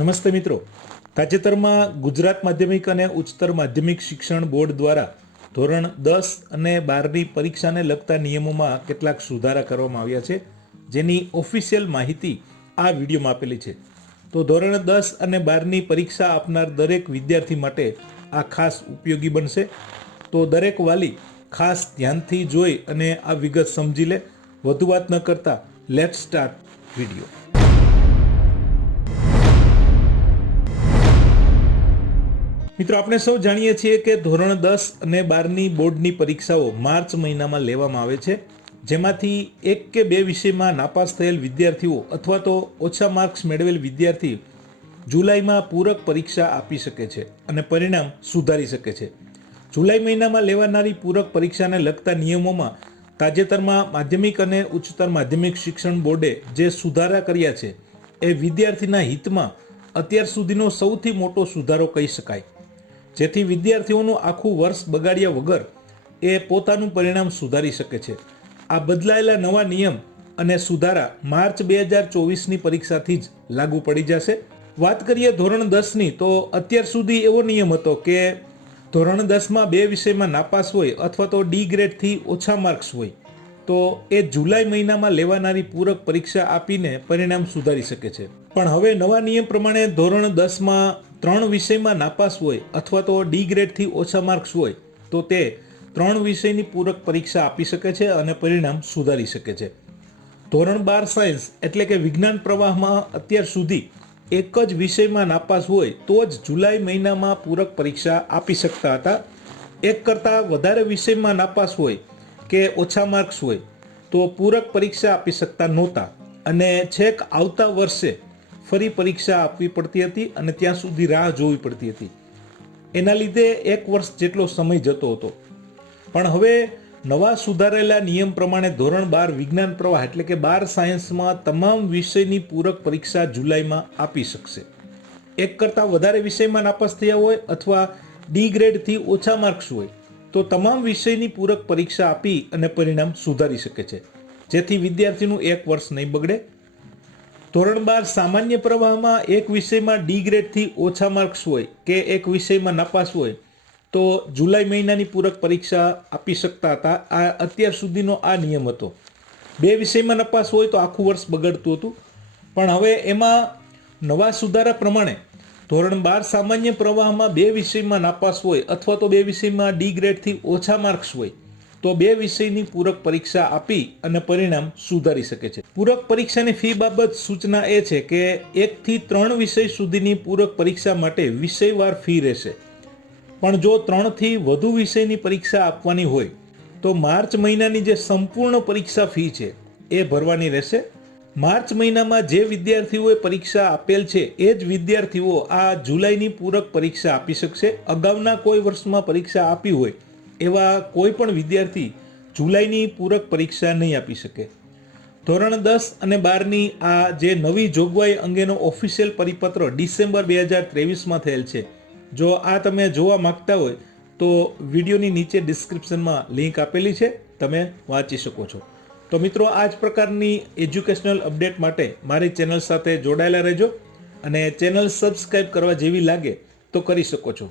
નમસ્તે મિત્રો. તાજેતરમાં ગુજરાત માધ્યમિક અને ઉચ્ચતર માધ્યમિક શિક્ષણ બોર્ડ દ્વારા ધોરણ દસ અને બારની પરીક્ષાને લગતા નિયમોમાં કેટલાક સુધારા કરવામાં આવ્યા છે. જેની ઓફિશિયલ માહિતી આ વિડીયોમાં આપેલી છે. તો ધોરણ દસ અને બારની પરીક્ષા આપનાર દરેક વિદ્યાર્થી માટે આ ખાસ ઉપયોગી બનશે. તો દરેક વાલી ખાસ ધ્યાનથી જોઈ અને આ વિગત સમજી લે. વધુ વાત ન કરતા લેટ સ્ટાર્ટ વીડિયો મિત્રો, આપણે સૌ જાણીએ છીએ કે ધોરણ દસ અને બારની બોર્ડની પરીક્ષાઓ માર્ચ મહિનામાં લેવામાં આવે છે, જેમાંથી એક કે બે વિષયમાં નાપાસ થયેલ વિદ્યાર્થીઓ અથવા તો ઓછા માર્ક્સ મેળવેલ વિદ્યાર્થી જુલાઈમાં પૂરક પરીક્ષા આપી શકે છે અને પરિણામ સુધારી શકે છે. જુલાઈ મહિનામાં લેવાનારી પૂરક પરીક્ષાને લગતા નિયમોમાં તાજેતરમાં માધ્યમિક અને ઉચ્ચતર માધ્યમિક શિક્ષણ બોર્ડે જે સુધારા કર્યા છે, એ વિદ્યાર્થીના હિતમાં અત્યાર સુધીનો સૌથી મોટો સુધારો કહી શકાય. જેથી વિદ્યાર્થીઓનું આખું વર્ષ બગાડ્યા વગર એ પોતાનું પરિણામ સુધારી શકે છે. આ બદલાયેલા નવા નિયમ અને સુધારા માર્ચ બે હજાર ચોવીસની પરીક્ષાથી જ લાગુ પડી જશે. વાત કરીએ ધોરણ દસની, તો અત્યાર સુધી એવો નિયમ હતો કે ધોરણ દસમાં બે વિષયમાં નાપાસ હોય અથવા તો ડી ગ્રેડથી ઓછા માર્ક્સ હોય, તો એ જુલાઈ મહિનામાં લેવાનારી પૂરક પરીક્ષા આપીને પરિણામ સુધારી શકે છે. પણ હવે નવા નિયમ પ્રમાણે ધોરણ દસમાં ત્રણ વિષયમાં નાપાસ હોય અથવા તો ડી ગ્રેડથી ઓછા માર્ક્સ હોય, તો તે ત્રણ વિષયની પૂરક પરીક્ષા આપી શકે છે અને પરિણામ સુધારી શકે છે. ધોરણ બાર સાયન્સ એટલે કે વિજ્ઞાન પ્રવાહમાં અત્યાર સુધી એક જ વિષયમાં નાપાસ હોય, તો જ જુલાઈ મહિનામાં પૂરક પરીક્ષા આપી શકતા હતા. એક કરતાં વધારે વિષયમાં નાપાસ હોય કે ઓછા માર્ક્સ હોય, તો પૂરક પરીક્ષા આપી શકતા નહોતા. અને છેક આવતા વર્ષે ફરી પરીક્ષા આપવી પડતી હતી અને ત્યાં સુધી રાહ જોવી પડતી હતી. એના લીધે એક વર્ષ જેટલો સમય જતો હતો. પણ હવે નવા સુધારેલા નિયમ પ્રમાણે ધોરણ બાર વિજ્ઞાન પ્રવાહ એટલે કે બાર સાયન્સમાં તમામ વિષયની પૂરક પરીક્ષા જુલાઈમાં આપી શકશે. એક કરતાં વધારે વિષયમાં નાપાસ થયા હોય અથવા ડી ગ્રેડથી ઓછા માર્ક્સ હોય, તો તમામ વિષયની પૂરક પરીક્ષા આપી અને પરિણામ સુધારી શકે છે. જેથી વિદ્યાર્થીનું એક વર્ષ નહીં બગડે. ધોરણ બાર સામાન્ય પ્રવાહમાં એક વિષયમાં ડી ગ્રેડથી ઓછા માર્ક્સ હોય કે એક વિષયમાં નપાસ હોય, તો જુલાઈ મહિનાની પૂરક પરીક્ષા આપી શકતા હતા. આ અત્યાર સુધીનો આ નિયમ હતો. બે વિષયમાં નપાસ હોય તો આખું વર્ષ બગડતું હતું. પણ હવે એમાં નવા સુધારા પ્રમાણે ધોરણ બાર સામાન્ય પ્રવાહમાં બે વિષયમાં નાપાસ હોય અથવા તો બે વિષયમાં ડી ગ્રેડથી ઓછા માર્ક્સ હોય તો બે વિષયની પૂરક પરીક્ષા આપી અને પરિણામ સુધારી શકે છે. પૂરક પરીક્ષાની ફી બાબત સૂચના એ છે કે એકથી ત્રણ વિષય સુધીની પૂરક પરીક્ષા માટે વિષયવાર ફી રહેશે. પણ જો ત્રણથી વધુ વિષયની પરીક્ષા આપવાની હોય, તો માર્ચ મહિનાની જે સંપૂર્ણ પરીક્ષા ફી છે, એ ભરવાની રહેશે. માર્ચ મહિનામાં જે વિદ્યાર્થીઓએ પરીક્ષા આપેલ છે, એ જ વિદ્યાર્થીઓ આ જુલાઈની પૂરક પરીક્ષા આપી શકશે. અગાઉના કોઈ વર્ષમાં પરીક્ષા આપી હોય એવા કોઈ પણ વિદ્યાર્થી જુલાઈની પૂરક પરીક્ષા નહીં આપી શકે. ધોરણ દસ અને બારની આ જે નવી જોગવાઈ અંગેનો ઓફિશિયલ પરિપત્ર ડિસેમ્બર બે હજાર ત્રેવીસમાં થયેલ છે. જો આ તમે જોવા માગતા હોય, તો વિડીયોની નીચે ડિસ્ક્રિપ્શનમાં લિંક આપેલી છે, તમે વાંચી શકો છો. તો મિત્રો, આ જ પ્રકારની એજ્યુકેશનલ અપડેટ માટે મારી ચેનલ સાથે જોડાયેલા રહેજો અને ચેનલ સબસ્ક્રાઈબ કરવા જેવી લાગે તો કરી શકો છો.